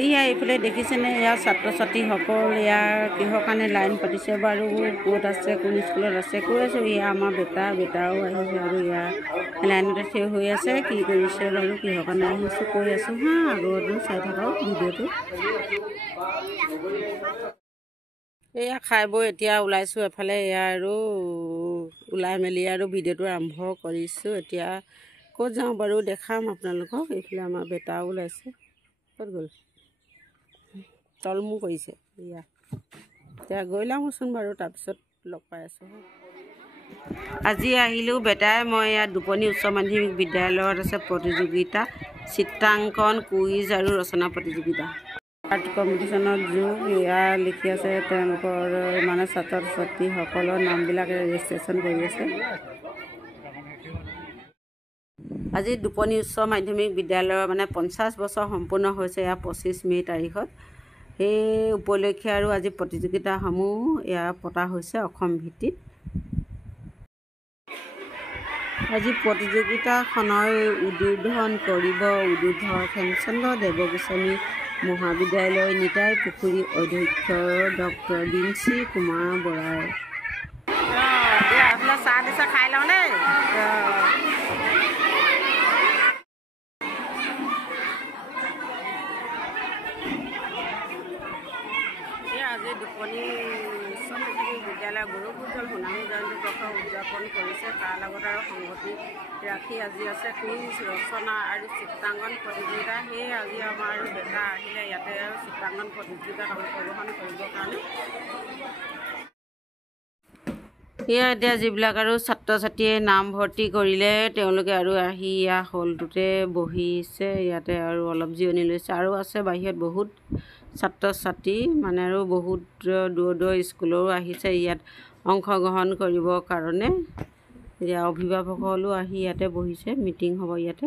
এয়া এইফালে দেখিছেনে ইয়াৰ ছাত্ৰ ছাত্ৰীসকল ইয়াৰ কিহৰ কাৰণে লাইন পাতিছে বাৰু ক'ত আছে কোন স্কুলত আছে কৈ আছোঁ এয়া আমাৰ বেটাও আহিছে আৰু ইয়াৰ লাইনতে থিয় হৈ আছে কি কৰিছে বাৰু কিহৰ কাৰণে আহিছোঁ কৈ আছোঁ হা আগতো চাই থাকক ভিডিঅ'টো। এয়া খাই বৈ এতিয়া ওলাইছোঁ এফালে এয়া আৰু ওলাই মেলি আৰু ভিডিঅ'টো আৰম্ভ কৰিছোঁ। এতিয়া ক'ত যাওঁ বাৰু দেখাম আপোনালোকক। এইফালে আমাৰ বেটাও ওলাইছে, ক'ত গ'ল তলমু কৰিছে এয়া। এতিয়া গৈ লাওঁচোন বাৰু তাৰপিছত লগ পাই আছোঁ। আজি আহিলোঁ বেটাই মই ইয়াত দুপনি উচ্চ মাধ্যমিক বিদ্যালয়ত আছে প্ৰতিযোগিতা চিত্ৰাংকন কুইজ আৰু ৰচনা প্ৰতিযোগিতা আৰ্ট কম্পিটিশ্যনত যোগ এয়া লিখি আছে তেওঁলোকৰ মানে ছাত্ৰ ছাত্ৰীসকলৰ নামবিলাক ৰেজিষ্ট্ৰেশ্যন কৰি আছে। আজি দুপনি উচ্চ মাধ্যমিক বিদ্যালয়ৰ মানে 50 বছৰ সম্পূৰ্ণ হৈছে এয়া 25 মে' তাৰিখত। সেই উপলক্ষে আৰু আজি প্ৰতিযোগিতাসমূহ এয়া পতা হৈছে অসম ভিত্তিত। আজি প্ৰতিযোগিতাখনৰ উদ্বোধন কৰিব উদ্বোধক হেমচন্দ্ৰ দেৱগোস্বামী মহাবিদ্যালয় নিতাই পুখুৰী অধ্যক্ষ ডক্টৰ বিঞ্চি কুমাৰ বৰাই। চাহ দিছে খাই লওঁ দেই। আজি দুপনি উচ্চ মাধ্যমিক বিদ্যালয় গুৰুকুল সোণালী জয়ন্তী বৰ্ষ উদযাপন কৰিছে। তাৰ লগত আৰু সংগতি ৰাখি আজি আছে কুইজ ৰচনা আৰু চিত্ৰাংকন প্ৰতিযোগিতা। সেয়ে আজি আমাৰ আৰু বেটা আহিলে ইয়াতে আৰু চিত্ৰাংকন প্ৰতিযোগিতাত অংশগ্ৰহণ কৰিবৰ কাৰণে। সেয়া এতিয়া যিবিলাক আৰু ছাত্ৰ ছাত্ৰীয়ে নাম ভৰ্তি কৰিলে তেওঁলোকে আৰু আহি ইয়াৰ হলটোতে বহিছে, ইয়াতে আৰু অলপ জিৰণি লৈছে। আৰু আছে বাহিৰত বহুত ছাত্ৰ ছাত্ৰী মানে আৰু বহুত দূৰ স্কুলৰো আহিছে ইয়াত অংশগ্ৰহণ কৰিবৰ কাৰণে। এতিয়া অভিভাৱকসকলো আহি ইয়াতে বহিছে, মিটিং হ'ব ইয়াতে।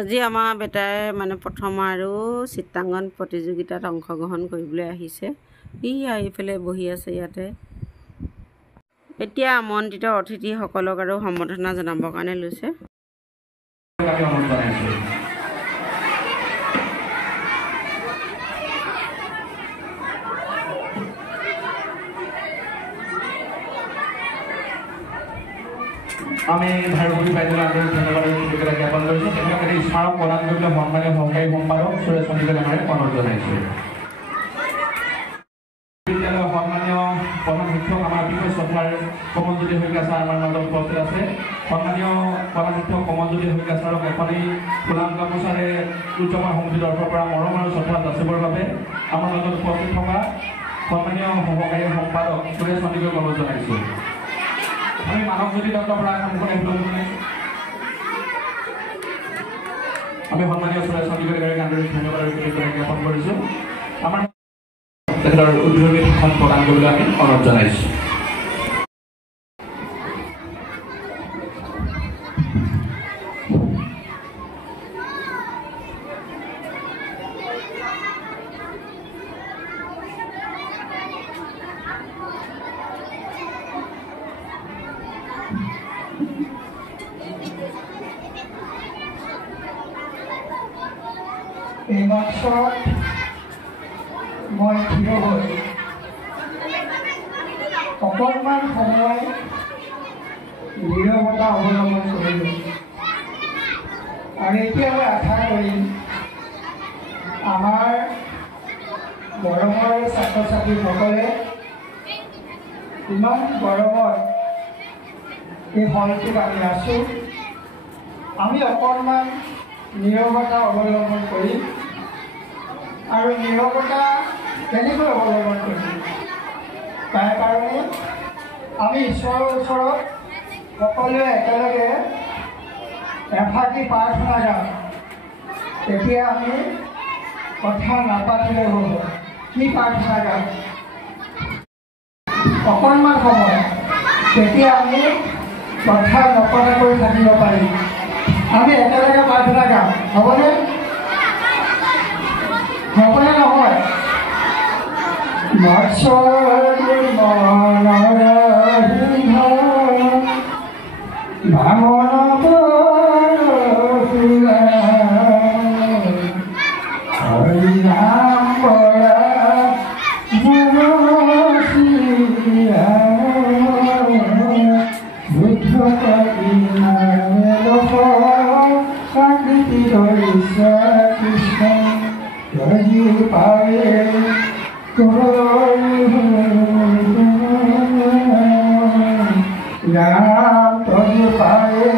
আজি আমাৰ বেটাই মানে প্ৰথম আৰু চিত্ৰাংকন প্ৰতিযোগিতাত অংশগ্ৰহণ কৰিবলৈ আহিছে। এইফালে বহি আছে ইয়াতে। এতিয়া আমন্ত্ৰিত অতিথিসকলক আৰু সম্বৰ্ধনা জনাবৰ কাৰণে লৈছে। আমি ধাৰুগুৰি বাইদেউ আন্তৰিক ধন্যবাদ জ্ঞাপন কৰিছোঁ। তেখেতক এই স্মাৰক প্ৰদান কৰিবলৈ সন্মানীয় সহকাৰী সম্পাদক সুৰেশ সন্দিকৈ আমাৰে অনুৰোধ জনাইছোঁ। বিদ্যালয়ৰ সন্মানীয় প্ৰধান শিক্ষক আমাৰ বিষয় শ্ৰদ্ধাৰ কমলজ্যোতি শইকীয়া ছাৰ আমাৰ মাজত উপস্থিত আছে। সন্মানীয় প্ৰধান শিক্ষক কমলজ্যোতি শইকীয়া ছাৰক এখনি ফুলাম গামোচাৰে উদযাপন সমিতিৰ তৰফৰ পৰা মৰম আৰু শ্ৰদ্ধা যাচিবৰ বাবে আমাৰ মাজত উপস্থিত থকা সন্মানীয় সহকাৰী সম্পাদক সুৰেশ সন্দিকৈ অনুৰোধ জনাইছোঁ। আমি মানৱজ্যোতি দত্তৰ পৰা আমি সন্মানীয় সুৰেশ সন্দিকৈ আন্তৰিক ধন্যবাদ আৰু কৃতজ্ঞতা জ্ঞাপন কৰিছোঁ। আমাৰ তেখেতৰ উদ্যোগী ভাষণ প্ৰদান কৰিবলৈ আমি অনুৰোধ জনাইছোঁ। এই বাক্সত মই থিয় হৈ অকণমান সময় নীৰৱতা অৱলম্বন কৰিলোঁ আৰু এতিয়া মই আশা কৰিম আমাৰ মৰমৰ ছাত্ৰ ছাত্ৰীসকলে ইমান গৰমত এই হলটোত আমি আছোঁ, আমি অকণমান নীৰৱতা অৱলম্বন কৰিম। আৰু নীৰৱতা কেনেকৈ অৱলম্বন কৰিম তাৰ কাৰণে আমি ঈশ্বৰৰ ওচৰত সকলোৱে একেলগে এফাকি প্ৰাৰ্থনা গাম। তেতিয়া আমি কথা নাপাতিলে হ'ব। কি প্ৰাৰ্থনা গাম অকণমান সময়, তেতিয়া আমি কথা নপতাকৈ থাকিব পাৰিম। আমি একেলগে প্ৰাৰ্থনা গাম, হ'বনে? হ'বনে নহয়? ভাঙন পায়ে ৰাম তজি পায়ে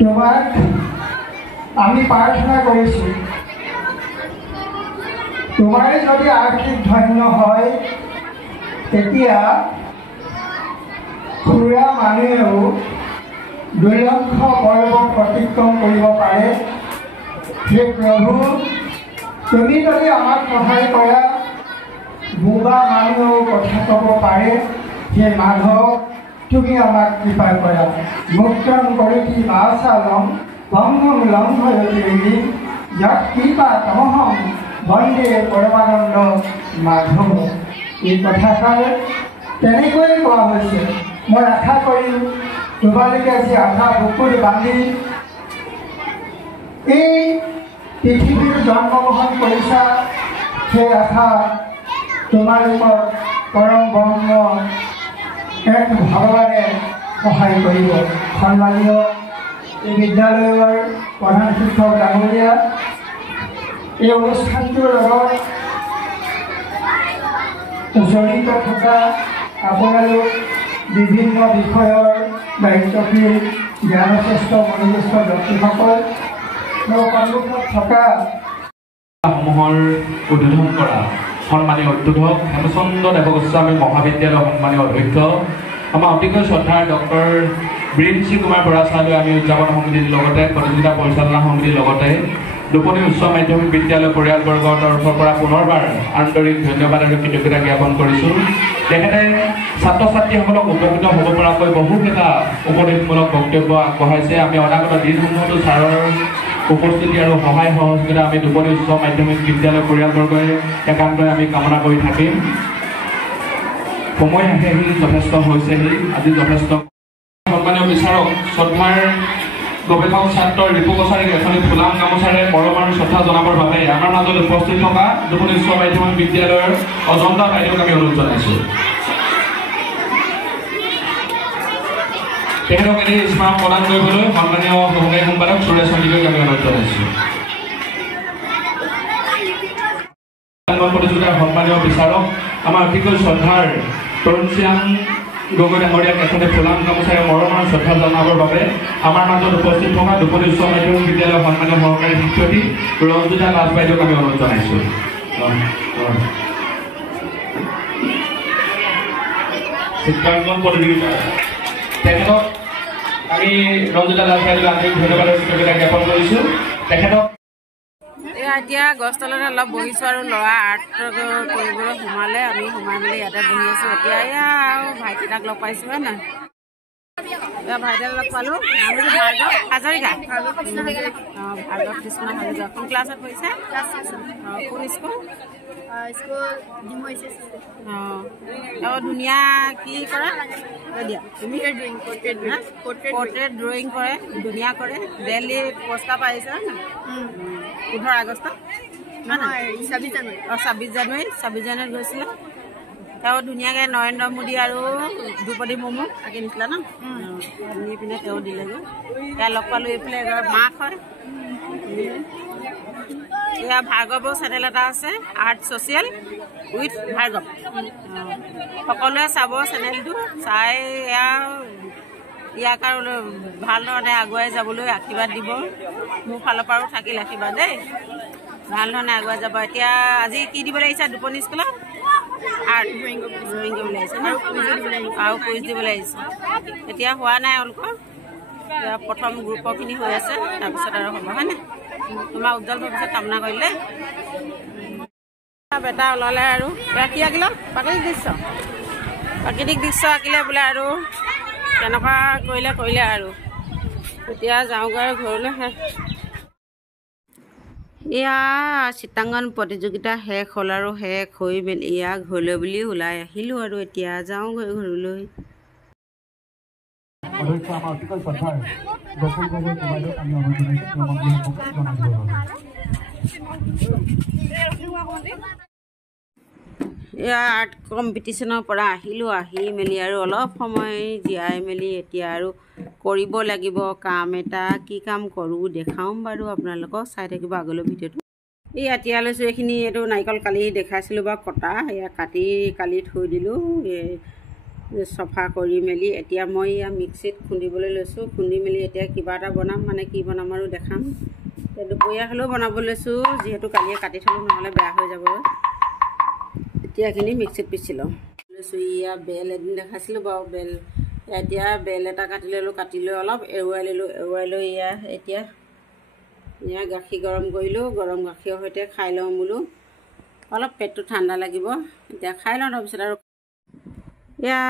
তোমাক আমি প্ৰাৰ্থনা কৰিছোঁ তোমাৰ যদি আৰ্থিক ধন্য হয় তেতিয়া খুৰা মানুহেও 2 লক্ষ পৰ্বত অতিক্ৰম কৰিব পাৰে হে প্ৰভু তুমি যদি আমাক সহায় কৰা বোবা মানুহেও কথা ক'ব পাৰে হে মাধৱ তুমি আমাক কৃপা কৰা মুক্তং কৰিতি বাচালং ভংগং লংঘয়তি যাক কৃপা তমহং বন্দে পৰমানন্দ মাধৱ এই কথাষাৰ তেনেকৈয়ে কোৱা হৈছে মই আশা কৰিম তোমালোকে আজি আশা বুকুত বান্ধি এই পৃথিৱীৰ জন্মগ্ৰহণ কৰিছা সেই আশা তোমালোকৰ পৰম ব্ৰহ্ম এক ভগৱানে সহায় কৰিব সন্মানীয় এই বিদ্যালয়ৰ প্ৰধান শিক্ষক ডাঙৰীয়া এই অনুষ্ঠানটোৰ লগত জড়িত থকা আপোনালোক বিভিন্ন বিষয়ৰ দায়িত্বশীল জ্ঞানশ্ৰেষ্ঠ মনোজ্ঞ ব্যক্তিসকল সন্মুখত থকা সমূহৰ উদ্বোধন কৰা সন্মানীয় উদ্বোধক হেমচন্দ্ৰ দেৱগোস্বামী মহাবিদ্যালয়ৰ সন্মানীয় অধ্যক্ষ আমাৰ অতিকৈ শ্ৰদ্ধাৰ ডক্টৰ বীৰেন কুমাৰ বৰা ছাৰলৈ আমি উদযাপন সমিতিৰ লগতে প্ৰতিযোগিতা পৰিচালনা সমিতিৰ লগতে দুপনি উচ্চ মাধ্যমিক বিদ্যালয় পৰিয়ালবৰ্গৰ তৰফৰ পৰা পুনৰবাৰ আন্তৰিক ধন্যবাদ আৰু কৃতজ্ঞতা জ্ঞাপন কৰিছোঁ তেখেতে ছাত্ৰ ছাত্ৰীসকলক উপকৃত হ'ব পৰাকৈ বহুকেইটা উপদেশমূলক বক্তব্য আগবঢ়াইছে আমি অনাগত দিনসমূহতো ছাৰৰ উপস্থিতি আৰু সহায় সহযোগিতা আমি দুপনি উচ্চ মাধ্যমিক বিদ্যালয় পৰিয়ালবৰ্গই একান্তই আমি কামনা কৰি থাকিম সময় আহি যথেষ্ট হৈছেহি আজি যথেষ্ট সন্মানীয় বিচাৰক শ্ৰদ্ধাৰ গৱেষক ছাত্ৰ ৰিপু কছাৰীক এখনি ফুলাম গামোচাৰে মৰম আৰু শ্ৰদ্ধা জনাবৰ বাবে আমাৰ মাজত উপস্থিত থকা দুপনি উচ্চ মাধ্যমিক বিদ্যালয়ৰ অজন্তা বাইদেউক আমি অনুৰোধ জনাইছোঁ তেখেতক এনে স্মাৰক প্ৰদান কৰিবলৈ সন্মানীয় সহকাৰী সম্পাদক সুৰেশ সন্দিকক আমি অনুৰোধ জনাইছোঁ প্ৰতিযোগিতাৰ সন্মানীয় বিচাৰক আমাৰ অতিকৈ শ্ৰদ্ধাৰ তৰুণশ্যাম গগৈ ডাঙৰীয়াক এখনে ফুলাম গামোচাৰে মৰম আৰু শ্ৰদ্ধা জনাবৰ বাবে আমাৰ মাজত উপস্থিত থকা দুপনি উচ্চ মাধ্যমিক বিদ্যালয়ৰ সন্মানীয় সহকাৰী শিক্ষয়িত্ৰী ৰঞ্জিতা দাস বাইদেউক আমি অনুৰোধ জনাইছোঁ চিত্ৰাংকন প্ৰতিযোগিতা তেখেতক আমি ৰঞ্জিতা দাস বাইদেউক আন্তৰিক ধন্যবাদ আৰু কৃতজ্ঞতা জ্ঞাপন কৰিছোঁ তেখেতক এতিয়া গছতলতে অলপ বহিছোঁ আৰু ল'ৰা আৰ্ট কৰিবলৈ সোমালে আমি সোমাই মেলি ইয়াতে বহি আছোঁ এতিয়া এয়া আৰু ভাইটিটাক লগ পাইছোঁ হয় নাই এয়া ভাইটিক লগ পালোঁ আমি ভাৰ্গৱ হাজৰিকা ভাৰ্গৱ কৃষ্ণ হাজৰিকা কোন ক্লাছত পঢ়িছে কোন স্কুল ধুনীয়া কি কৰা দিয়া তুমি পৰ্ট্ৰেট ড্ৰয়িং কৰে ধুনীয়া কৰে দেলহি পুৰস্কাৰ পাইছে 15 আগষ্ট 26 জানুৱাৰীত গৈছিলে তেওঁ ধুনীয়াকৈ নৰেন্দ্ৰ মোদী আৰু দ্ৰৌপদী মুৰ্মুক আঁকি নিছিলে ন নি পিনে তেওঁ দিলেগৈ এয়া লগ পালোঁ এইফালে এগৰাকী মাক হয় এয়া ভাৰ্গৱৰ চেনেল এটা আছে আৰ্ট ছ'চিয়েল উইথ ভাৰ্গৱ সকলোৱে চাব চেনেলটো চাই এয়া ইয়াক আৰু ভালধৰণে আগুৱাই যাবলৈ আশীৰ্বাদ দিব মোৰ ফালৰ পৰাও থাকিল আশীৰ্বাদ দেই ভালধৰণে আগুৱাই যাব এতিয়া আজি কি দিবলৈ আহিছে দুপনি স্কুলত আৰ্ট ড্ৰয়িং কৰিবলৈ আহিছে ন আৰু কুইজ দিবলৈ আহিছে এতিয়া হোৱা নাই এওঁলোকৰ প্ৰথম গ্ৰুপৰখিনি হৈ আছে তাৰপিছত আৰু হ'ব হয়নে তোমাৰ উজ্জ্বল ভৱিষ্যত কামনা কৰিলে বেটা ওলালে আৰু কি আঁকিলে প্ৰাকৃতিক দৃশ্য আঁকিলে বোলে আৰু কেনেকুৱা কৰিলে আৰু এতিয়া যাওঁগৈ ঘৰলৈ এয়া চিত্ৰাংকন প্ৰতিযোগিতা শেষ হ'ল আৰু শেষ হৈ মেলি এয়া ঘৰলৈ বুলি ওলাই আহিলোঁ আৰু এতিয়া যাওঁগৈ ঘৰলৈ এয়া আৰ্ট কম্পিটিশ্যনৰ পৰা আহিলোঁ, আহি মেলি আৰু অলপ সময় জীয়াই মেলি এতিয়া আৰু কৰিব লাগিব কাম এটা। কি কাম কৰোঁ দেখাম বাৰু আপোনালোকক, চাই থাকিব আগলৈ ভিডিঅ'টো। এই এতিয়া লৈছোঁ এইখিনি, এইটো নাৰিকল কালি দেখাইছিলোঁ বাৰু কটা, এয়া কালি থৈ দিলোঁ চফা কৰি মেলি। এতিয়া মই এয়া মিক্সিত খুন্দিবলৈ লৈছোঁ, খুন্দি মেলি এতিয়া কিবা এটা বনাম, মানে কি বনাম আৰু দেখাম। দুপৰীয়া হ'লেও বনাব লৈছোঁ, যিহেতু কালিয়ে কাটি থ'লোঁ, নহ'লে বেয়া হৈ যাব। এতিয়া এইখিনি মিক্সিত পিচি লওঁ লৈছোঁ। এয়া বেল এদিন দেখাইছিলোঁ বাৰু, বেল এতিয়া বেল এটা কাটি ল'লোঁ, কাটি লৈ অলপ এৰুৱাই ল'লোঁ, এৰুৱাই লৈ এতিয়া গাখীৰ গৰম কৰিলোঁ, গৰম গাখীৰৰ সৈতে খাই লওঁ বোলো, অলপ পেটটো ঠাণ্ডা লাগিব। এতিয়া খাই লওঁ, তাৰপিছত আৰু এয়া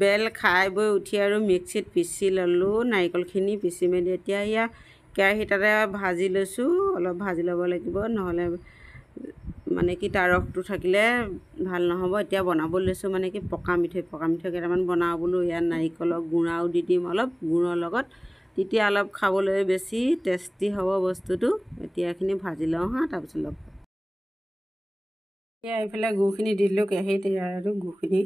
বেল খাই বৈ উঠি আৰু মিক্সিত পিচি ল'লোঁ নাৰিকলখিনি, পিচি মেলি এতিয়া এয়া কেৰাহী তাতে ভাজি লৈছোঁ। অলপ ভাজি ল'ব লাগিব, নহ'লে মানে কি তাৰ ৰসটো থাকিলে ভাল নহ'ব। এতিয়া বনাব লৈছোঁ মানে কি পকা মিঠৈ কেইটামান বনাওঁ বোলো। ইয়াত নাৰিকলৰ গুড়াও দি দিম অলপ, গুড়ৰ লগত, তেতিয়া অলপ খাবলৈ বেছি টেষ্টি হ'ব বস্তুটো। এতিয়া এইখিনি ভাজি লওঁ হা, তাৰপিছত লগ এতিয়া এইফালে গুড়খিনি দি দিলোঁ কেৰাহীত, আৰু গুড়খিনি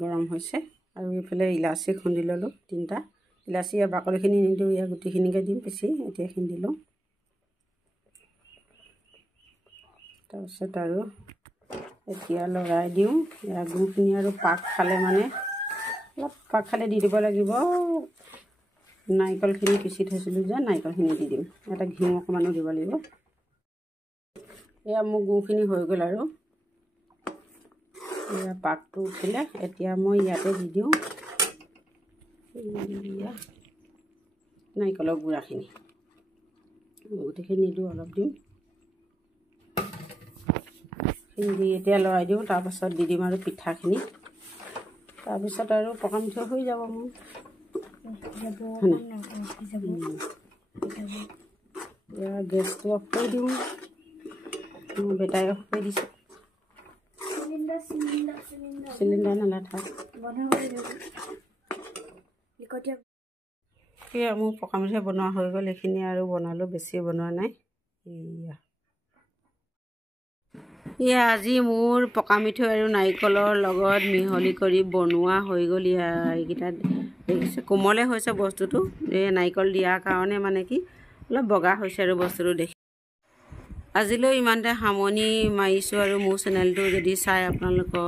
গৰম হৈছে। আৰু এইফালে ইলাচি খুন্দি ল'লোঁ 3টা ইলাচি, বাকলিখিনি নিদিওঁ, গুটিখিনিকে দিম পিচি। এতিয়া এইখিনি দি লওঁ, তাৰপিছত আৰু এতিয়া লৰাই দিওঁ। গুড়খিনি আৰু পাক খালে মানে অলপ পাক খালে দি দিব লাগিব। নাৰিকলখিনি পিচি থৈছিলোঁ যে, নাৰিকলখিনি দি দিম। এটা ঘিউ অকণমানো দিব লাগিব। এয়া মোৰ গুড়খিনি হৈ গ'ল আৰু এয়া পাকটো উঠিলে এতিয়া মই ইয়াতে দি দিওঁ নাৰিকলৰ গুড়াখিনি, গোটেইখিনি নিদিওঁ, অলপ দিম। দি এতিয়া লৰাই দিওঁ, তাৰপাছত দি দিম আৰু পিঠাখিনি, তাৰপিছত আৰু পকা মিঠৈ হৈ যাব মোৰ। এতিয়া গেছটো অফ কৰি দিওঁ, বেটাৰী অফ কৰি দিছোঁ। চিলিণ্ডাৰ নালাগে, এয়া মোৰ পকা মিঠৈ বনোৱা হৈ গ'ল। এইখিনি আৰু বনালোঁ, বেছি বনোৱা নাই। এয়া আজি মোৰ পকা মিঠৈ আৰু নাৰিকলৰ লগত মিহলি কৰি বনোৱা হৈ গ'ল। এইকেইটা দেখিছে কোমলে হৈছে বস্তুটো, এই নাৰিকল দিয়াৰ কাৰণে মানে কি অলপ বগা হৈছে আৰু বস্তুটো দেখি। আজিলৈ ইমানতে সামৰণি মাৰিছোঁ। আৰু মোৰ চেনেলটো যদি চাই আপোনালোকৰ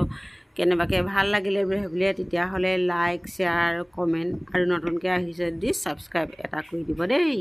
কেনেবাকৈ ভাল লাগিলে বোলে, তেতিয়াহ'লে লাইক, শ্বেয়াৰ, কমেণ্ট, আৰু নতুনকৈ আহিছে যদি ছাবস্ক্ৰাইব এটা কৰি দিব দেই।